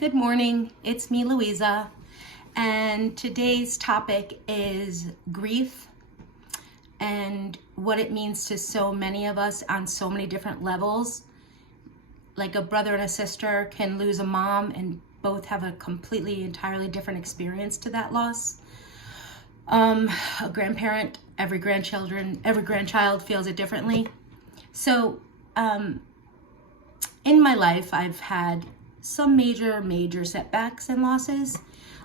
Good morning, it's me, Louisa, and today's topic is grief and what it means to so many of us on so many different levels. Like a brother and a sister can lose a mom and both have a completely, entirely different experience to that loss. A grandparent, every grandchild feels it differently. So, in my life, I've had some major setbacks and losses.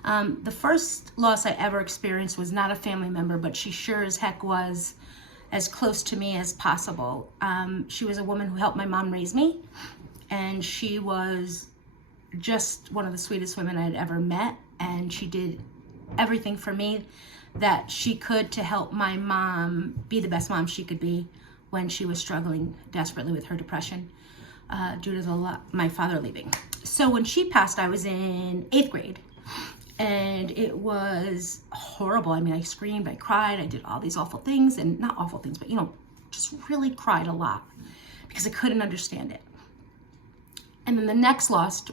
The first loss I ever experienced was not a family member, but she sure as heck was as close to me as possible. She was a woman who helped my mom raise me, and she was just one of the sweetest women I'd ever met, and she did everything for me that she could to help my mom be the best mom she could be when she was struggling desperately with her depression due to my father leaving. So when she passed, I was in 8th grade, and it was horrible. I mean, I screamed, I cried, I did all these awful things, and not awful things, but just really cried a lot because I couldn't understand it. And then the next loss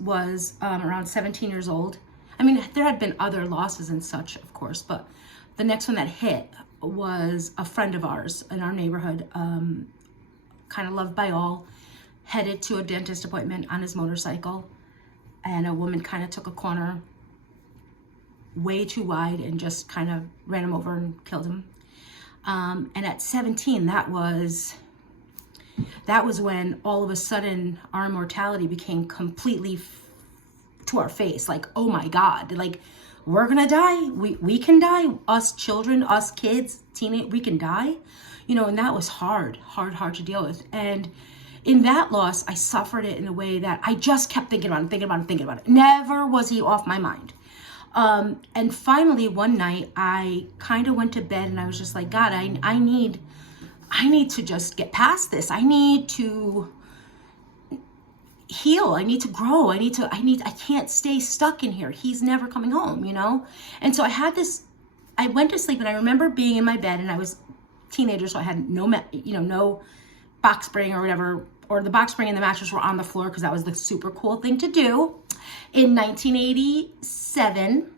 was around 17 years old. I mean, there had been other losses and such, of course, but the next one that hit was a friend of ours in our neighborhood, kind of loved by all, headed to a dentist appointment on his motorcycle, and a woman kind of took a corner way too wide and just kind of ran him over and killed him. And at 17, that was when all of a sudden our mortality became completely to our face. Like, oh my God, like, we're gonna die. We can die. Us children, us kids, teenage, we can die. And that was hard to deal with. And in that loss, I suffered it in a way that I just kept thinking about it. Never was he off my mind. And finally, one night, I kind of went to bed and I was just like, God, I need to just get past this. I need to heal. I need to grow. I can't stay stuck in here. He's never coming home, And so I went to sleep, and I remember being in my bed, and I was a teenager, so I had no box spring or whatever, or the box spring and the mattress were on the floor because that was the super cool thing to do in 1987.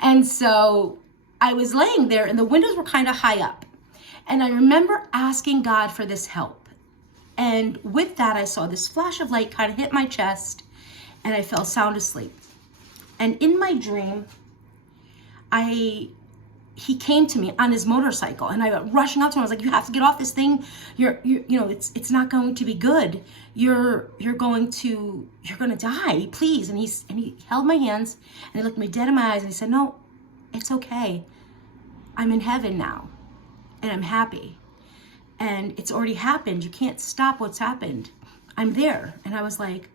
And so I was laying there, and the windows were kind of high up. And I remember asking God for this help. And with that, I saw this flash of light kind of hit my chest, and I fell sound asleep. And in my dream, he came to me on his motorcycle, and I went rushing up to him. I was like, "You have to get off this thing. It's not going to be good. You're going to die, please." And he held my hands, and he looked me dead in my eyes, and he said, "No, it's okay. I'm in heaven now, and I'm happy. And it's already happened. You can't stop what's happened. I'm there." And I was like,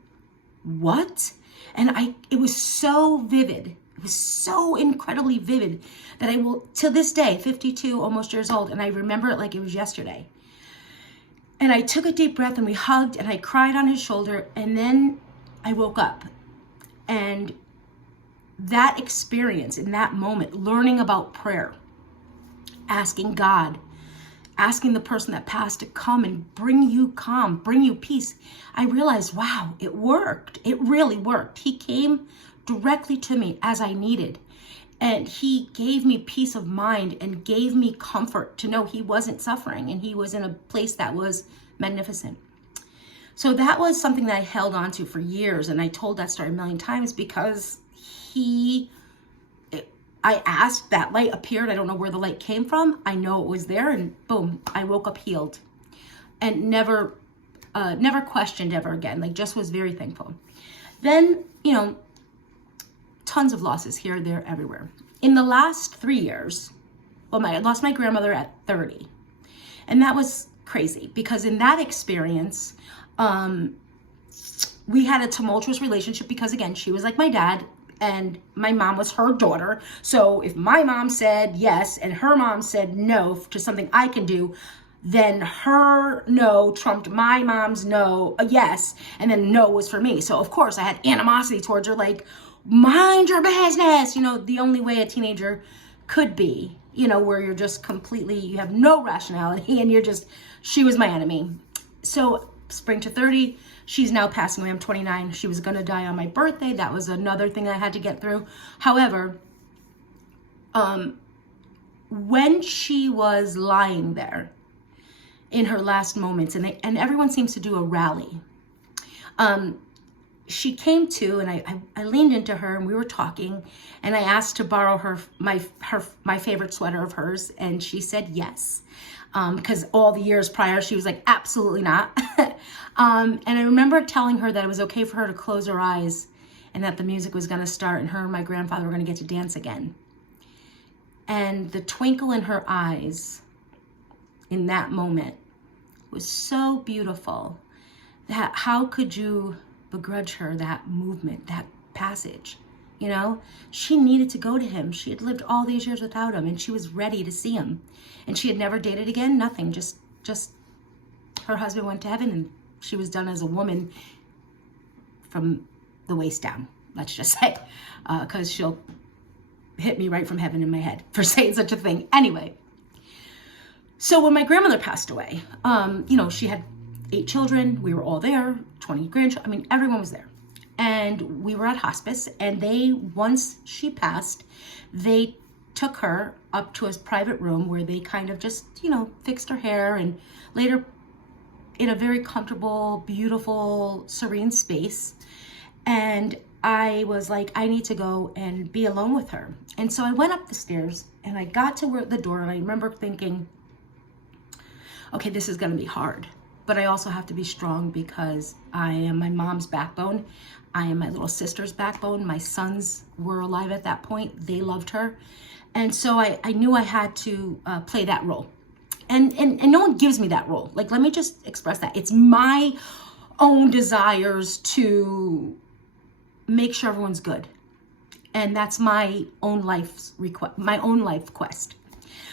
"What?" And it was so vivid. It was so incredibly vivid that I will, to this day, 52 almost years old, and I remember it like it was yesterday. And I took a deep breath, and we hugged, and I cried on his shoulder, and then I woke up. And that experience in that moment, learning about prayer, asking God, asking the person that passed to come and bring you calm, bring you peace, I realized, wow, it worked. It really worked. He came directly to me as I needed. And he gave me peace of mind and gave me comfort to know he wasn't suffering and he was in a place that was magnificent. So that was something that I held on to for years. And I told that story a million times because I asked, that light appeared. I don't know where the light came from. I know it was there, and boom, I woke up healed and never questioned ever again. Like, just was very thankful. Then, tons of losses here, there, everywhere. In the last 3 years, I lost my grandmother at 30. And that was crazy because in that experience, we had a tumultuous relationship because, again, she was like my dad and my mom was her daughter. So if my mom said yes and her mom said no to something I can do, then her no trumped my mom's no, yes, and then no was for me. So of course I had animosity towards her, like, mind your business, the only way a teenager could be, where you're just completely, you have no rationality and she was my enemy. So spring to 30. She's now passing away. I'm 29. She was going to die on my birthday. That was another thing I had to get through. However, when she was lying there in her last moments, and everyone seems to do a rally, she came to, and I leaned into her, and we were talking, and I asked to borrow my favorite sweater of hers, and she said yes, because all the years prior she was like, absolutely not. And I remember telling her that it was okay for her to close her eyes, and that the music was going to start, and her and my grandfather were going to get to dance again. And the twinkle in her eyes in that moment was so beautiful that how could you begrudge her that movement, that passage? You know, she needed to go to him. She had lived all these years without him, and she was ready to see him. And she had never dated again, nothing. Just her husband went to heaven, and she was done as a woman from the waist down, let's just say, because she'll hit me right from heaven in my head for saying such a thing. Anyway, so when my grandmother passed away, she had 8 children. We were all there, 20 grandchildren. I mean, everyone was there. And we were at hospice, and once she passed, they took her up to a private room where they kind of just, fixed her hair and laid her in a very comfortable, beautiful, serene space. And I was like, I need to go and be alone with her. And so I went up the stairs, and I got to the door, and I remember thinking, okay, this is going to be hard, but I also have to be strong because I am my mom's backbone. I am my little sister's backbone. My sons were alive at that point. They loved her. And so I knew I had to play that role. And no one gives me that role. Like, let me just express that. It's my own desires to make sure everyone's good. And that's my own life quest.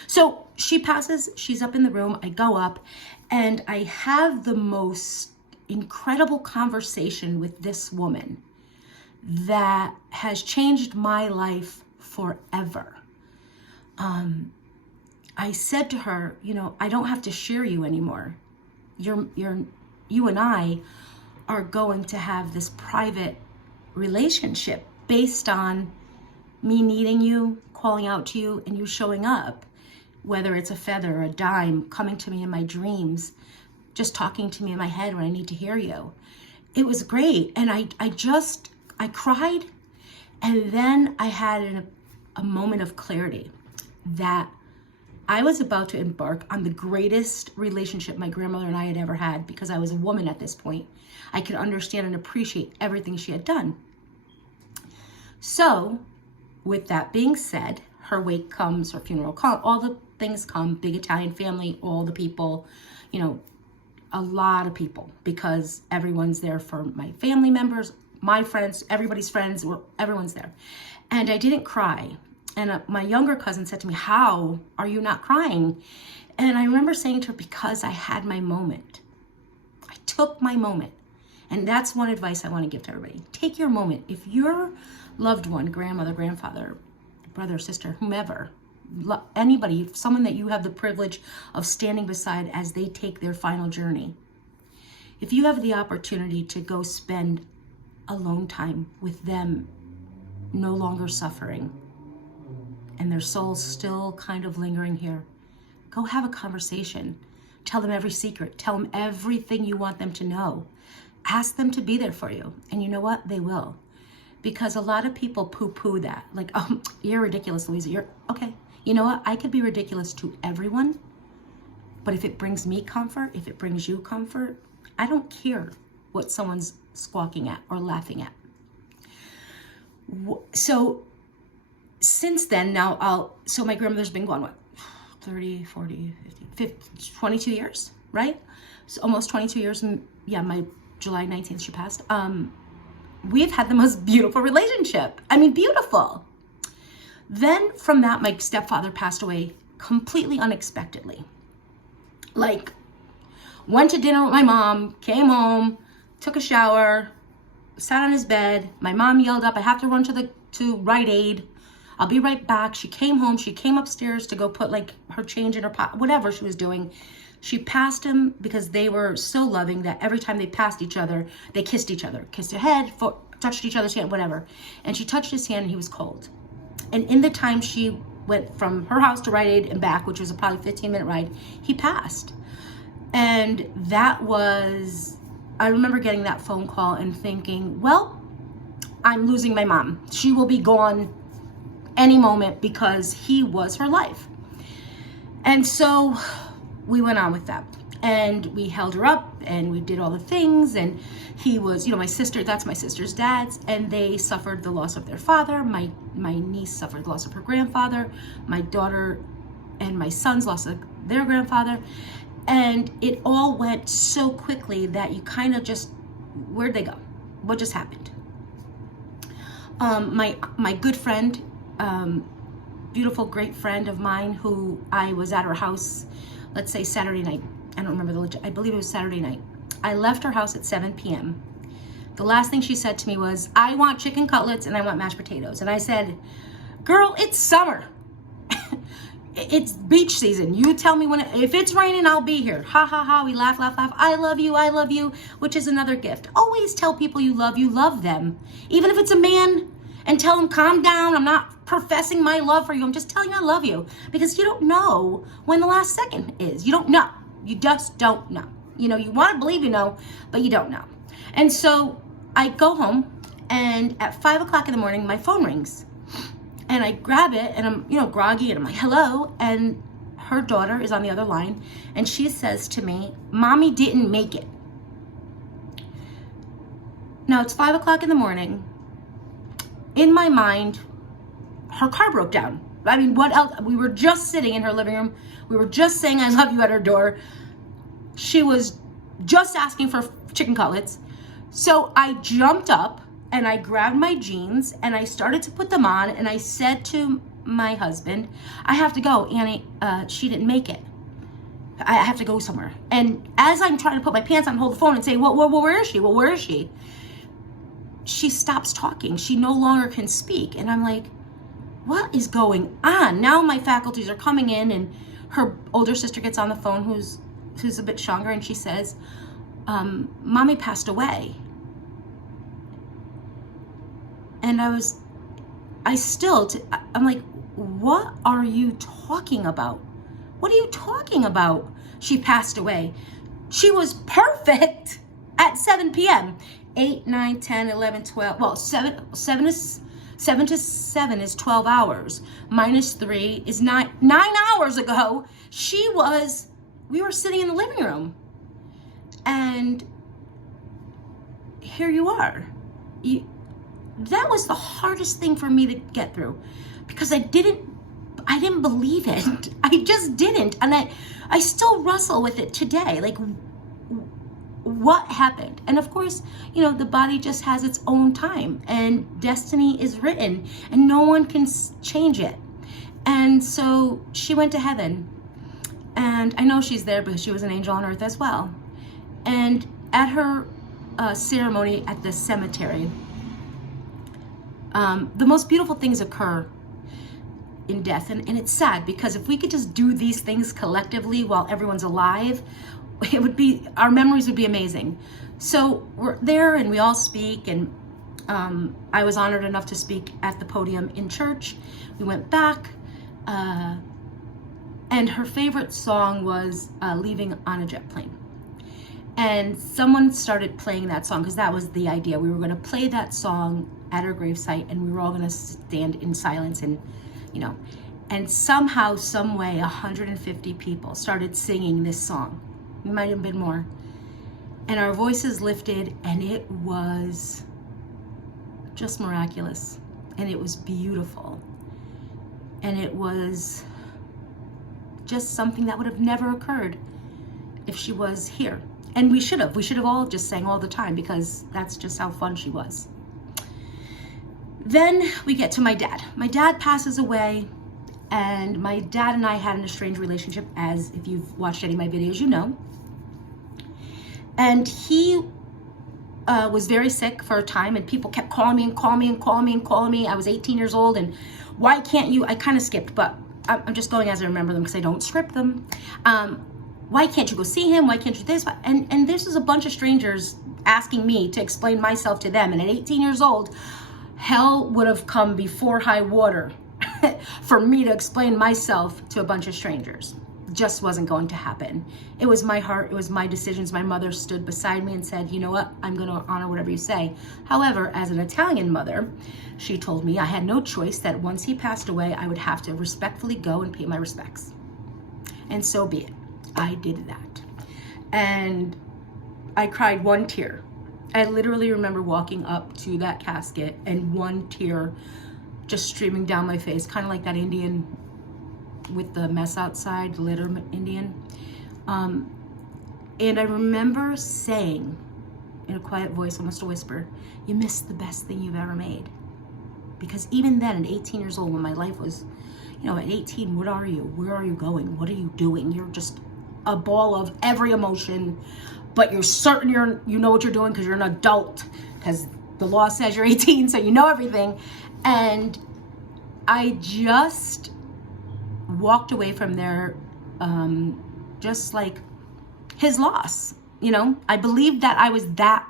So she passes, she's up in the room, I go up, and I have the most incredible conversation with this woman that has changed my life forever. I said to her, I don't have to share you anymore. You and I are going to have this private relationship based on me needing you, calling out to you, and you showing up, whether it's a feather, a dime, coming to me in my dreams, just talking to me in my head when I need to hear you. It was great. And I cried, and then I had a moment of clarity that I was about to embark on the greatest relationship my grandmother and I had ever had, because I was a woman at this point. I could understand and appreciate everything she had done. So, with that being said, her wake comes, her funeral comes, all the things come, big Italian family, all the people, a lot of people, because everyone's there for my family members, my friends, everybody's friends, everyone's there. And I didn't cry. And my younger cousin said to me, how are you not crying? And I remember saying to her, because I had my moment. I took my moment. And that's one advice I want to give to everybody. Take your moment. If your loved one, grandmother, grandfather, brother, sister, whomever, anybody, someone that you have the privilege of standing beside as they take their final journey, if you have the opportunity to go spend alone time with them, no longer suffering, and their soul's still kind of lingering here, go have a conversation. Tell them every secret. Tell them everything you want them to know. Ask them to be there for you. And you know what? They will. Because a lot of people poo-poo that. Like, oh, you're ridiculous, Louisa. You're okay. You know what? I could be ridiculous to everyone. But if it brings me comfort, if it brings you comfort, I don't care what someone's squawking at or laughing at. So since then, so my grandmother's been gone, 30, 40, 50, 22 years, right? So almost 22 years. Yeah, my July 19th, she passed. We've had the most beautiful relationship. I mean, beautiful. Then from that, my stepfather passed away completely unexpectedly. Like, went to dinner with my mom, came home, took a shower, sat on his bed. My mom yelled up, I have to run to Rite Aid. I'll be right back. She came home. She came upstairs to go put like her change in her pot, whatever she was doing. She passed him because they were so loving that every time they passed each other, they kissed each other, kissed their head, touched each other's hand, whatever. And she touched his hand and he was cold. And in the time she went from her house to Rite Aid and back, which was a probably 15-minute ride, he passed. And that was, I remember getting that phone call and thinking, well, I'm losing my mom. She will be gone any moment because he was her life. And so we went on with that. And we held her up and we did all the things. And he was, my sister, that's my sister's dad's, and they suffered the loss of their father. My niece suffered the loss of her grandfather. My daughter and my sons lost their grandfather. And it all went so quickly that you kind of just, where'd they go? What just happened? My good friend, beautiful, great friend of mine who I was at her house, let's say Saturday night. I don't remember I believe it was Saturday night. I left her house at 7 p.m. The last thing she said to me was, I want chicken cutlets and I want mashed potatoes. And I said, girl, it's summer. It's beach season. You tell me if it's raining, I'll be here. Ha, ha, ha. We laugh, laugh, laugh. I love you, which is another gift. Always tell people you love them. Even if it's a man, and tell him, calm down. I'm not professing my love for you. I'm just telling you I love you. Because you don't know when the last second is. You don't know. You just don't know. You want to believe you know, but you don't know. And so I go home, and at 5 o'clock in the morning, my phone rings. And I grab it, and I'm, groggy, and I'm like, hello. And her daughter is on the other line, and she says to me, Mommy didn't make it. Now, it's 5 o'clock in the morning. In my mind, her car broke down. I mean, what else? We were just sitting in her living room. We were just saying I love you at her door. She was just asking for chicken cutlets. So I jumped up and I grabbed my jeans and I started to put them on, and I said to my husband, I have to go, Annie, she didn't make it. I have to go somewhere. And as I'm trying to put my pants on, hold the phone and say, well, where is she? Well, where is she? She stops talking. She no longer can speak. And I'm like, what is going on? Now my faculties are coming in, and her older sister gets on the phone, who's a bit stronger, and she says, Mommy passed away. And I'm like, what are you talking about? What are you talking about? She passed away. She was perfect at 7 p.m. 8, 9, 10, 11, 12. Well, 7 to 7 is 12 hours. Minus 3 is 9 hours ago. We were sitting in the living room. And here you are. That was the hardest thing for me to get through, because I didn't believe it. I just didn't. And I still wrestle with it today. Like, what happened? And of course, the body just has its own time, and destiny is written, and no one can change it. And so she went to heaven, and I know she's there because she was an angel on earth as well. And at her ceremony at the cemetery, the most beautiful things occur in death. And it's sad, because if we could just do these things collectively while everyone's alive, our memories would be amazing. So we're there and we all speak, and I was honored enough to speak at the podium in church. We went back, and her favorite song was Leaving on a Jet Plane. And someone started playing that song, because that was the idea. We were going to play that song at her gravesite, and we were all going to stand in silence, and and somehow, some way, 150 people started singing this song. It might have been more. And our voices lifted, and it was just miraculous. And it was beautiful. And it was just something that would have never occurred if she was here. And we should have all just sang all the time, because that's just how fun she was. Then we get to my dad. My dad passes away, and my dad and I had an estranged relationship, as if you've watched any of my videos, you know. And he was very sick for a time, and people kept calling me. I was 18 years old, and why can't you? I kind of skipped, but I'm just going as I remember them, because I don't script them. why can't you go see him? Why can't you this? And this is a bunch of strangers asking me to explain myself to them. And at 18 years old, hell would have come before high water for me to explain myself to a bunch of strangers. Just wasn't going to happen. It was my heart. It was my decisions. My mother stood beside me and said, you know what? I'm going to honor whatever you say. However, as an Italian mother, she told me I had no choice, that once he passed away, I would have to respectfully go and pay my respects. And so be it. I did that. And I cried one tear. I literally remember walking up to that casket and one tear just streaming down my face, kind of like that Indian with the mess outside, the litter Indian. And I remember saying in a quiet voice, almost a whisper, you missed the best thing you've ever made. Because even then, at 18 years old, when my life was, you know, at 18, what are you? Where are you going? What are you doing? You're just a ball of every emotion, but you're certain you know what you're doing because you're an adult, because the law says you're 18, so you know everything. And I just walked away from there, just like his loss. You know, I believed that I was that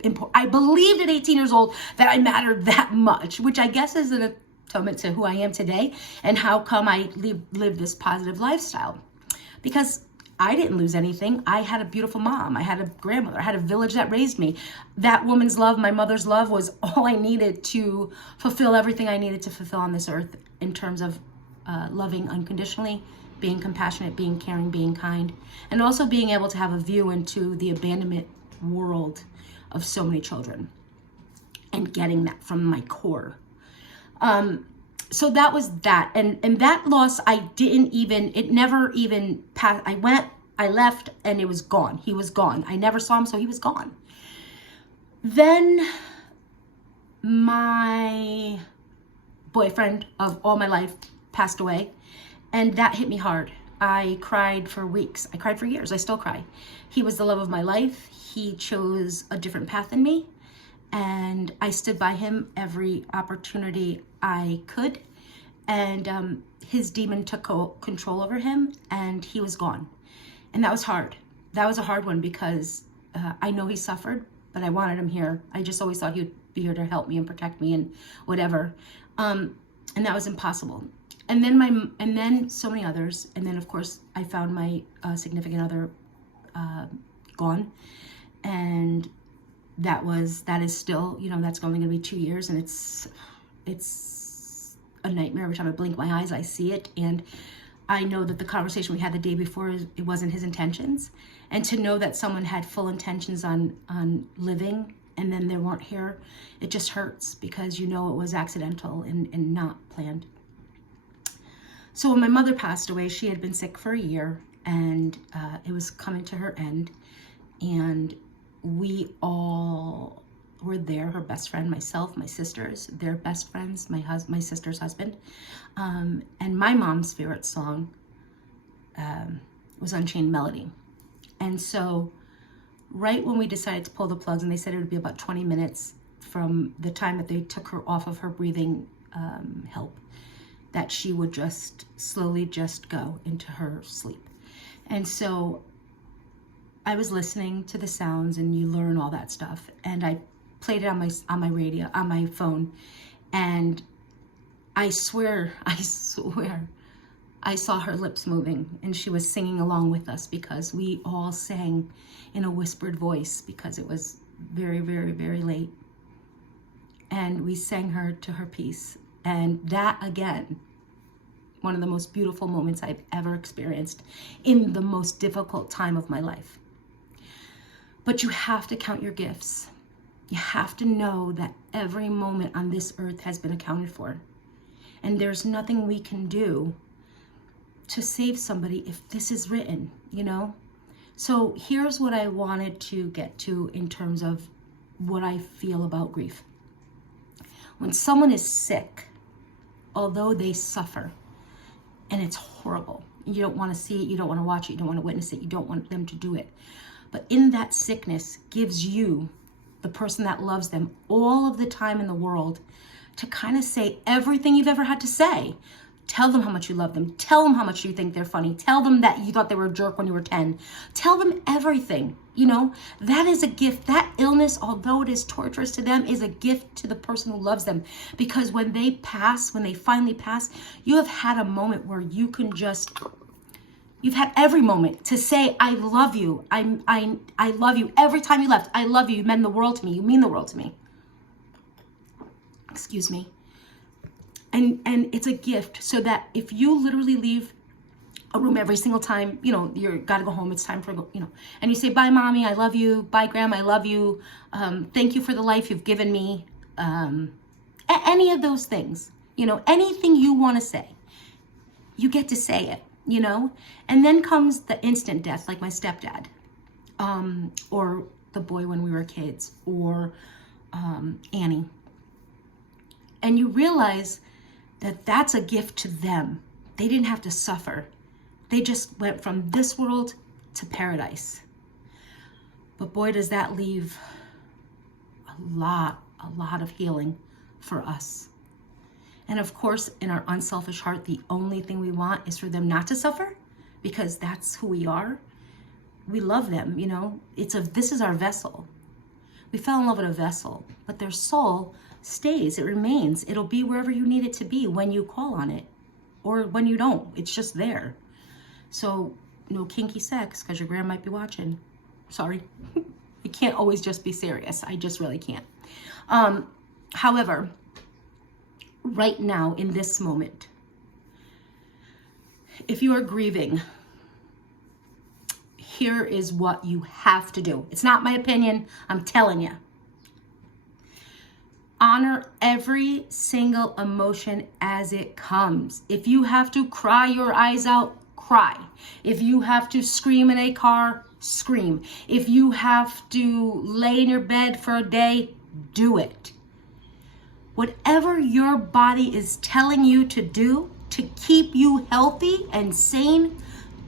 important. I believed at 18 years old that I mattered that much, which I guess is an atonement to who I am today and how come I live this positive lifestyle. Because I didn't lose anything. I had a beautiful mom. I had a grandmother. I had a village that raised me. That woman's love, my mother's love, was all I needed to fulfill everything I needed to fulfill on this earth in terms of loving unconditionally, being compassionate, being caring, being kind, and also being able to have a view into the abandonment world of so many children and getting that from my core. So that was that. And that loss, it never even passed. I left, and it was gone. He was gone. I never saw him, so he was gone. Then my boyfriend of all my life passed away, and that hit me hard. I cried for weeks. I cried for years. I still cry. He was the love of my life. He chose a different path than me, and I stood by him every opportunity I could. And his demon took control over him, and he was gone. And that was hard. That was a hard one because I know he suffered, but I wanted him here. I just always thought he would be here to help me and protect me and whatever. And that was impossible. And then so many others. And then of course I found my significant other gone. And that is still, you know, that's only gonna be 2 years, and it's a nightmare. Every time I blink my eyes, I see it. And I know that the conversation we had the day before, it wasn't his intentions. And to know that someone had full intentions on living and then they weren't here, it just hurts because you know it was accidental and not planned. So when my mother passed away, she had been sick for a year, and it was coming to her end. And we all were there, her best friend, myself, my sisters, their best friends, my sister's husband. And my mom's favorite song was Unchained Melody. And so right when we decided to pull the plugs, and they said it would be about 20 minutes from the time that they took her off of her breathing help, that she would just slowly just go into her sleep. And so I was listening to the sounds, and you learn all that stuff. And I played it on my radio, on my phone, and I swear, I saw her lips moving, and she was singing along with us because we all sang in a whispered voice because it was very, very, very late. And we sang her to her peace. And that, again, one of the most beautiful moments I've ever experienced in the most difficult time of my life. But you have to count your gifts. You have to know that every moment on this earth has been accounted for. And there's nothing we can do to save somebody if this is written, you know? So here's what I wanted to get to in terms of what I feel about grief. When someone is sick, although they suffer, and it's horrible, you don't want to see it, you don't want to watch it, you don't want to witness it, you don't want them to do it. But in that sickness gives you, the person that loves them, all of the time in the world to kind of say everything you've ever had to say. Tell them how much you love them. Tell them how much you think they're funny. Tell them that you thought they were a jerk when you were 10. Tell them everything, you know. That is a gift. That illness, although it is torturous to them, is a gift to the person who loves them. Because when they pass, when they finally pass, you have had a moment where you can just, you've had every moment to say, I love you. I love you. Every time you left, I love you. You meant the world to me. You mean the world to me. Excuse me. And it's a gift, so that if you literally leave a room every single time, you know, you're gotta go home, it's time for, you know, and you say, bye mommy, I love you, bye grandma, I love you, thank you for the life you've given me, any of those things, you know, anything you want to say, you get to say it, you know. And then comes the instant death, like my stepdad, or the boy when we were kids, or Annie. And you realize that that's a gift to them. They didn't have to suffer. They just went from this world to paradise. But boy, does that leave a lot of healing for us. And of course, in our unselfish heart, the only thing we want is for them not to suffer, because that's who we are. We love them, you know. This is our vessel. We fell in love with a vessel, but their soul stays, it remains. It'll be wherever you need it to be when you call on it, or when you don't. It's just there. So no kinky sex, because your grandma might be watching. Sorry. I can't always just be serious. I just really can't. However, right now in this moment, if you are grieving, here is what you have to do. It's not my opinion, I'm telling you. Honor every single emotion as it comes. If you have to cry your eyes out, cry. If you have to scream in a car, scream. If you have to lay in your bed for a day, do it. Whatever your body is telling you to do to keep you healthy and sane,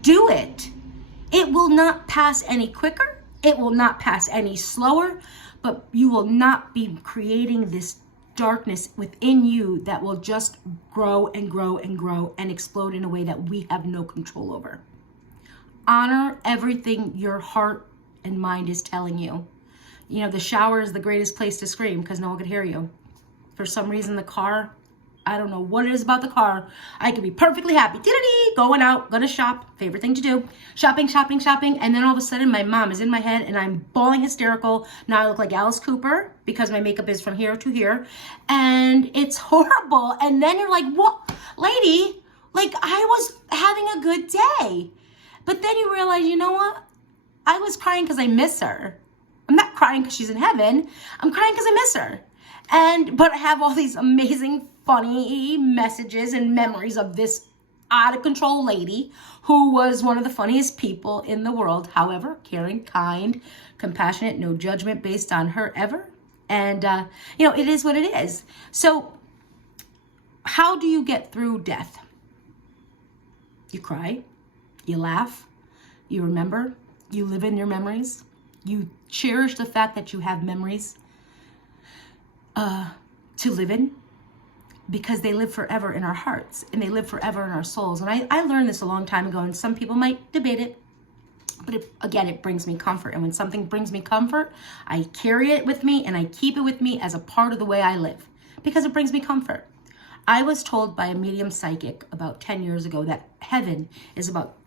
do it. It will not pass any quicker. It will not pass any slower. But you will not be creating this darkness within you that will just grow and grow and grow and explode in a way that we have no control over. Honor everything your heart and mind is telling you. You know, the shower is the greatest place to scream because no one could hear you. For some reason, the car, I don't know what it is about the car. I could be perfectly happy, going out, gonna shop, favorite thing to do, shopping, and then all of a sudden my mom is in my head and I'm bawling hysterical. Now I look like Alice Cooper because my makeup is from here to here, and it's horrible. And then you're like, what, lady, like I was having a good day. But then you realize, you know what? I was crying because I miss her. I'm not crying because she's in heaven. I'm crying because I miss her. But I have all these amazing, funny messages and memories of this out of control lady who was one of the funniest people in the world. However, caring, kind, compassionate, no judgment based on her ever. And, you know, it is what it is. So how do you get through death? You cry, you laugh, you remember, you live in your memories, you cherish the fact that you have memories to live in, because they live forever in our hearts and they live forever in our souls. And I learned this a long time ago, and some people might debate it, but it brings me comfort. And when something brings me comfort, I carry it with me and I keep it with me as a part of the way I live, because it brings me comfort. I was told by a medium psychic about 10 years ago that heaven is about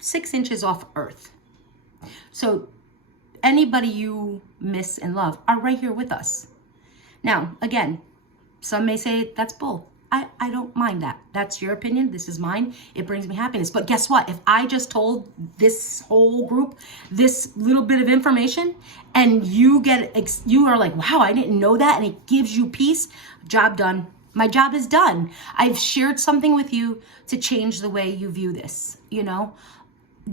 6 inches off earth. So anybody you miss and love are right here with us. Now, again, some may say that's bull. I don't mind that. That's your opinion. This is mine. It brings me happiness. But guess what? If I just told this whole group this little bit of information and you are like, wow, I didn't know that, and it gives you peace, job done. My job is done. I've shared something with you to change the way you view this. You know,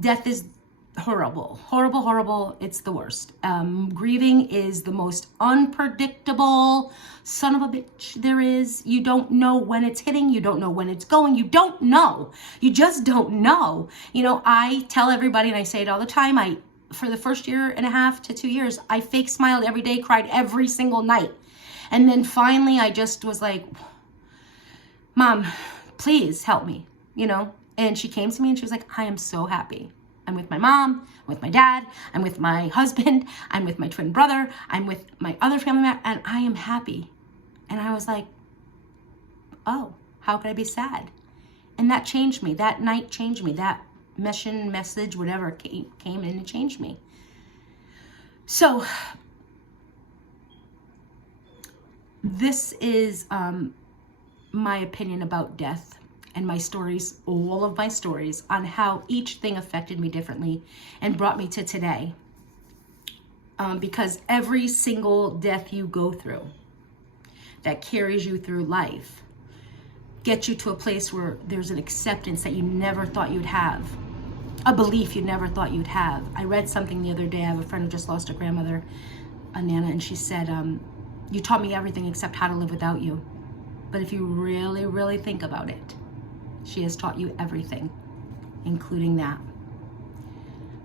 death is horrible, horrible, horrible. It's the worst. Grieving is the most unpredictable son of a bitch there is. You don't know when it's hitting. You don't know when it's going. You don't know. You just don't know. You know, I tell everybody, and I say it all the time, for the first 1.5 to 2 years, I fake smiled every day, cried every single night. And then finally I just was like, Mom, please help me, you know? And she came to me and she was like, I am so happy. I'm with my mom, I'm with my dad, I'm with my husband, I'm with my twin brother, I'm with my other family member, and I am happy. And I was like, oh, how could I be sad? And that changed me. That night changed me. That message, whatever came in and changed me. So this is my opinion about death and my stories, all of my stories on how each thing affected me differently and brought me to today. Because every single death you go through that carries you through life gets you to a place where there's an acceptance that you never thought you'd have, a belief you never thought you'd have. I read something the other day. I have a friend who just lost a grandmother, a Nana, and she said, you taught me everything except how to live without you. But if you really, really think about it, she has taught you everything, including that.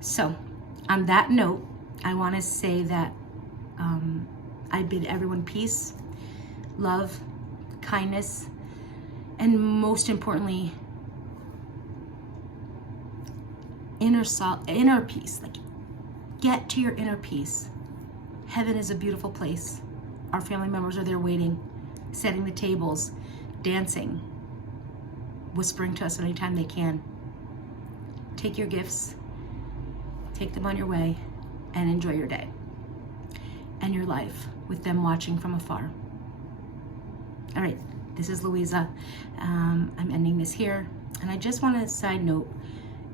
So on that note, I want to say that I bid everyone peace, love, kindness, and most importantly, inner peace. Like, get to your inner peace. Heaven is a beautiful place. Our family members are there waiting, setting the tables, dancing, whispering to us anytime they can. Take your gifts, take them on your way, and enjoy your day and your life with them watching from afar. All right, this is Louisa. I'm ending this here. And I just want to side note,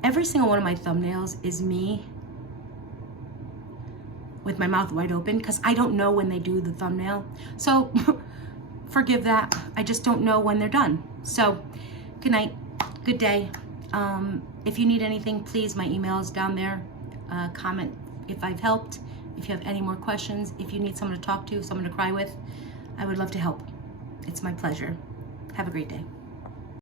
every single one of my thumbnails is me with my mouth wide open because I don't know when they do the thumbnail. So forgive that. I just don't know when they're done. So good night, good day. If you need anything, please, my email is down there. Comment if I've helped. If you have any more questions, if you need someone to talk to, someone to cry with, I would love to help. It's my pleasure. Have a great day.